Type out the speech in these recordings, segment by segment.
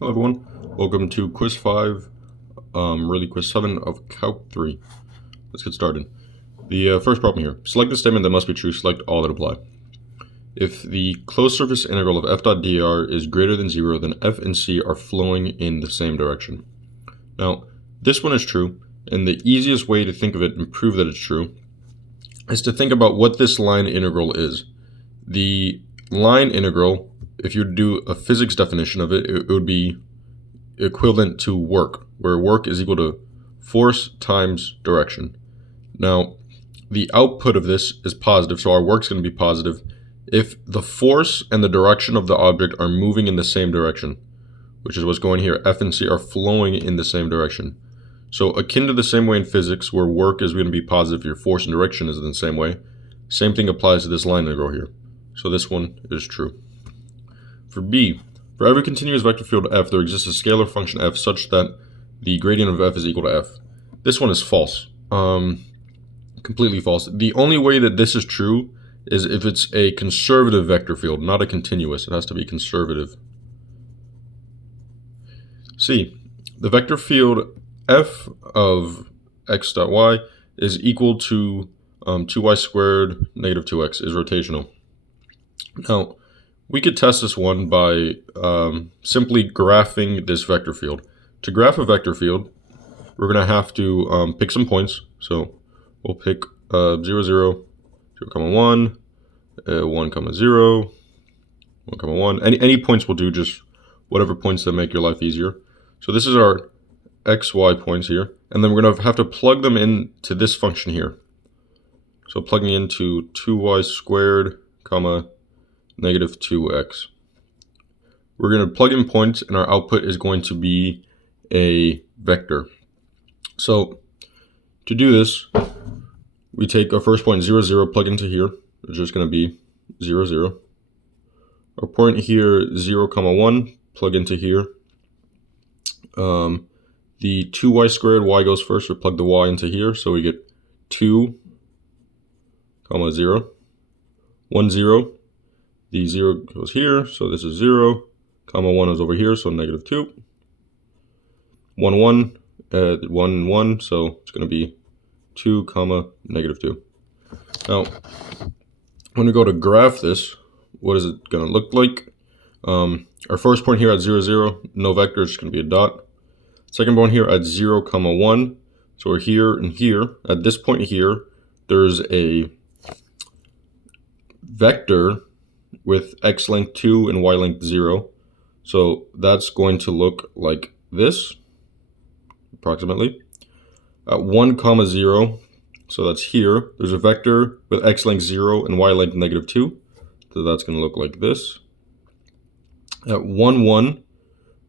Hello everyone, welcome to quiz 5, really quiz 7 of Calc 3. Let's get started. The first problem here, select the statement that must be true, select all that apply. If the closed surface integral of f dot dr is greater than 0, then f and c are flowing in the same direction. Now, this one is true, and the easiest way to think of it and prove that it's true is to think about what this line integral is. The line integral, if you do a physics definition of it, it would be equivalent to work, where work is equal to force times direction. Now, the output of this is positive, so our work's going to be positive if the force and the direction of the object are moving in the same direction, which is what's going here. F and C are flowing in the same direction. So akin to the same way in physics, where work is going to be positive, your force and direction is in the same way. Same thing applies to this line integral here. So this one is true. For B, for every continuous vector field f, there exists a scalar function f such that the gradient of f is equal to f. This one is false. Completely false. The only way that this is true is if it's a conservative vector field, not a continuous. It has to be conservative. C, the vector field f of x dot y is equal to 2y squared negative 2x is rotational. Now, we could test this one by simply graphing this vector field. To graph a vector field, we're going to have to pick some points. So we'll pick 0, 0, 0, 1, 1, 0, 1, 1. Any points will do, just whatever points that make your life easier. So this is our x, y points here. And then we're going to have to plug them into this function here. So plugging into 2y squared, comma, negative 2x. We're going to plug in points, and our output is going to be a vector. So to do this, we take our first point 0, 0, plug into here. It's just going to be 0, 0. Our point here 0, 1, plug into here. The 2y squared, y goes first. We plug the y into here, so we get 2, 0, 1, 0. The 0 goes here, so this is 0, 1 is over here, so negative 2. 1, 1, 1, 1, so it's going to be 2, negative 2. Now, when we go to graph this, what is it going to look like? Our first point here at 0, 0, no vector, it's going to be a dot. Second point here at 0, 1, so we're here and here. At this point here, there's a vector with x length 2 and y length 0. So that's going to look like this, approximately. At 1, 0, so that's here. There's a vector with x length 0 and y length negative 2. So that's going to look like this. At 1, 1,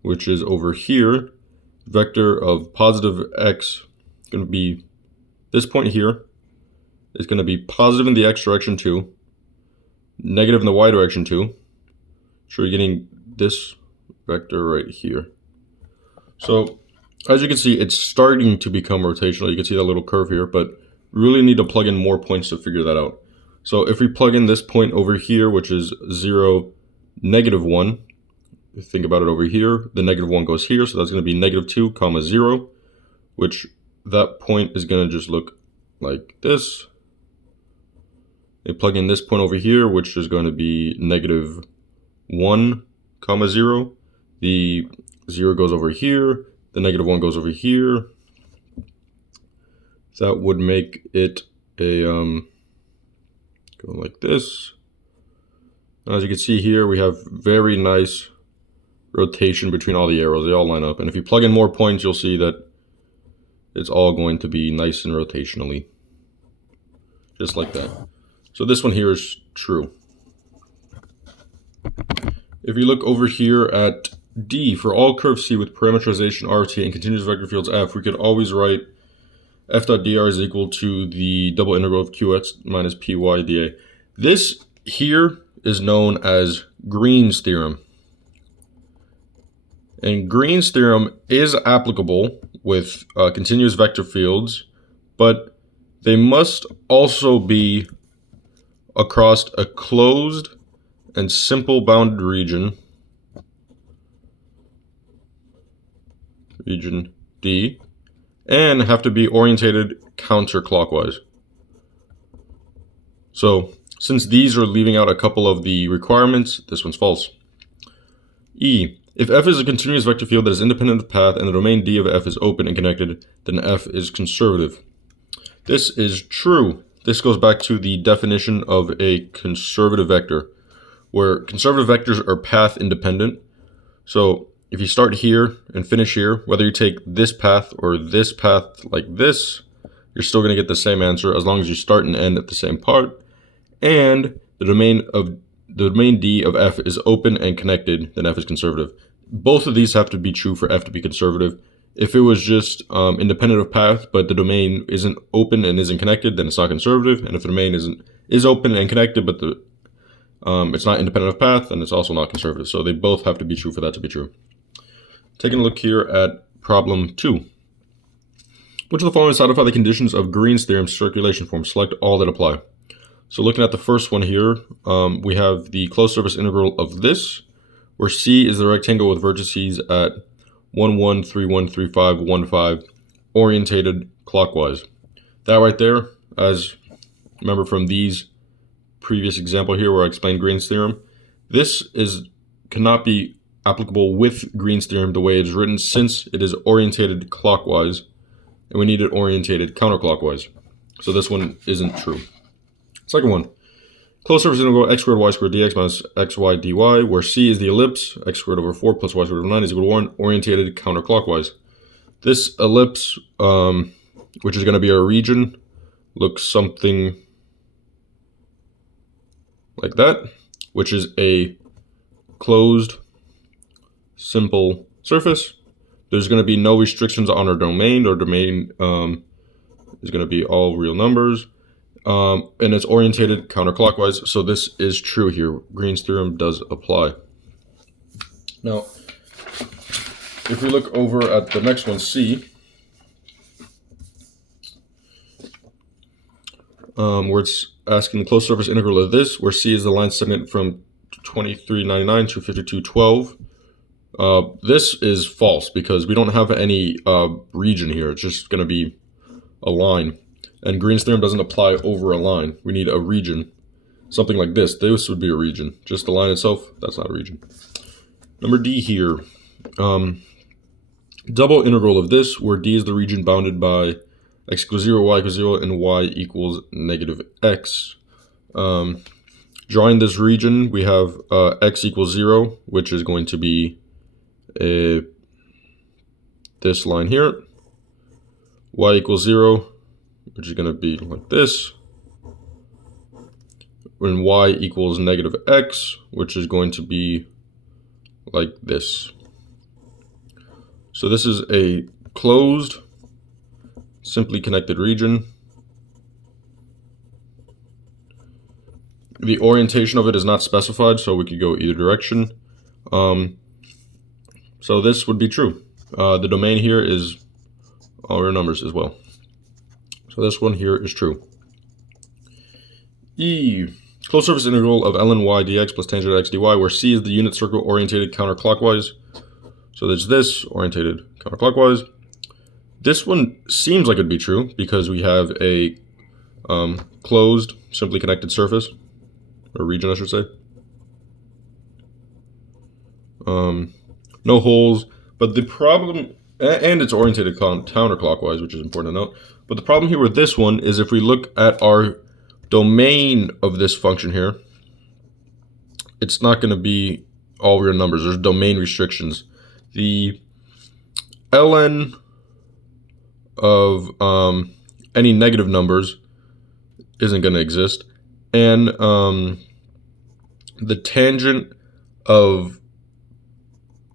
which is over here, vector of positive x is going to be this point here. It's going to be positive in the x direction 2. Negative in the y direction 2. So you're getting this vector right here. So as you can see, it's starting to become rotational. You can see that little curve here, but we really need to plug in more points to figure that out. So if we plug in this point over here, which is 0, negative 1, think about it over here, the negative 1 goes here, so that's going to be negative 2, 0, which that point is going to just look like this. They plug in this point over here, which is going to be negative 1, 0. The 0 goes over here. The negative 1 goes over here. That would make it a go like this. As you can see here, we have very nice rotation between all the arrows. They all line up. And if you plug in more points, you'll see that it's all going to be nice and rotationally. Just like that. So this one here is true. If you look over here at D, for all curves C with parameterization RT and continuous vector fields F, we could always write f dot dr is equal to the double integral of qx minus py dA. This here is known as Green's theorem. And Green's theorem is applicable with continuous vector fields, but they must also be across a closed and simple bounded region region D, and have to be orientated counterclockwise. So since these are leaving out a couple of the requirements, this one's false. E, if F is a continuous vector field that is independent of the path and the domain D of F is open and connected, then F is conservative. This is true. This goes back to the definition of a conservative vector, where conservative vectors are path independent. So if you start here and finish here, whether you take this path or this path like this, you're still going to get the same answer as long as you start and end at the same part. And the domain D of F is open and connected, then F is conservative. Both of these have to be true for F to be conservative. If it was just independent of path, but the domain isn't open and isn't connected, then it's not conservative. And if the domain is open and connected, but it's not independent of path, then it's also not conservative. So they both have to be true for that to be true. Taking a look here at problem 2. Which of the following satisfy the conditions of Green's theorem circulation form? Select all that apply. So looking at the first one here, we have the closed surface integral of this, where C is the rectangle with vertices at 1, 1, 3, 1, 3, 5, 1, 5, orientated clockwise. That right there, as remember from these previous example here where I explained Green's theorem, this cannot be applicable with Green's theorem the way it is written, since it is orientated clockwise, and we need it orientated counterclockwise. So this one isn't true. Second one, closed surface integral x squared y squared dx minus xy dy, where C is the ellipse, x squared over 4 plus y squared over 9 is equal to 1, orientated counterclockwise. This ellipse, which is going to be our region, looks something like that, which is a closed, simple surface. There's going to be no restrictions on our domain. Our domain is going to be all real numbers. And it's orientated counterclockwise, so this is true here. Green's theorem does apply. Now, if we look over at the next one, C, where it's asking the closed surface integral of this, where C is the line segment from 2399 to 5212. This is false because we don't have any region here. It's just going to be a line. And Green's theorem doesn't apply over a line. We need a region. Something like this. This would be a region. Just the line itself, that's not a region. Number D here. Double integral of this, where D is the region bounded by x equals 0, y equals 0, and y equals negative x. Drawing this region, we have x equals 0, which is going to be this line here. Y equals 0, which is going to be like this, when y equals negative x, which is going to be like this. So this is a closed, simply connected region. The orientation of it is not specified, so we could go either direction. So this would be true. The domain here is all real numbers as well. So this one here is true. E, closed surface integral of ln y dx plus tangent x dy, where C is the unit circle orientated counterclockwise. So there's this orientated counterclockwise. This one seems like it'd be true because we have a closed, simply connected surface, or region I should say. No holes, but the problem, and it's orientated counterclockwise, which is important to note. But the problem here with this one is if we look at our domain of this function here, it's not going to be all real numbers. There's domain restrictions. The ln of any negative numbers isn't going to exist. And the tangent of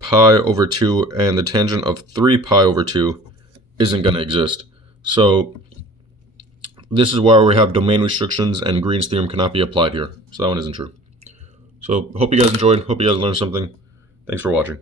pi over 2 and the tangent of 3 pi over 2 isn't going to exist. So this is why we have domain restrictions and Green's theorem cannot be applied here. So that one isn't true. So hope you guys enjoyed. Hope you guys learned something. Thanks for watching.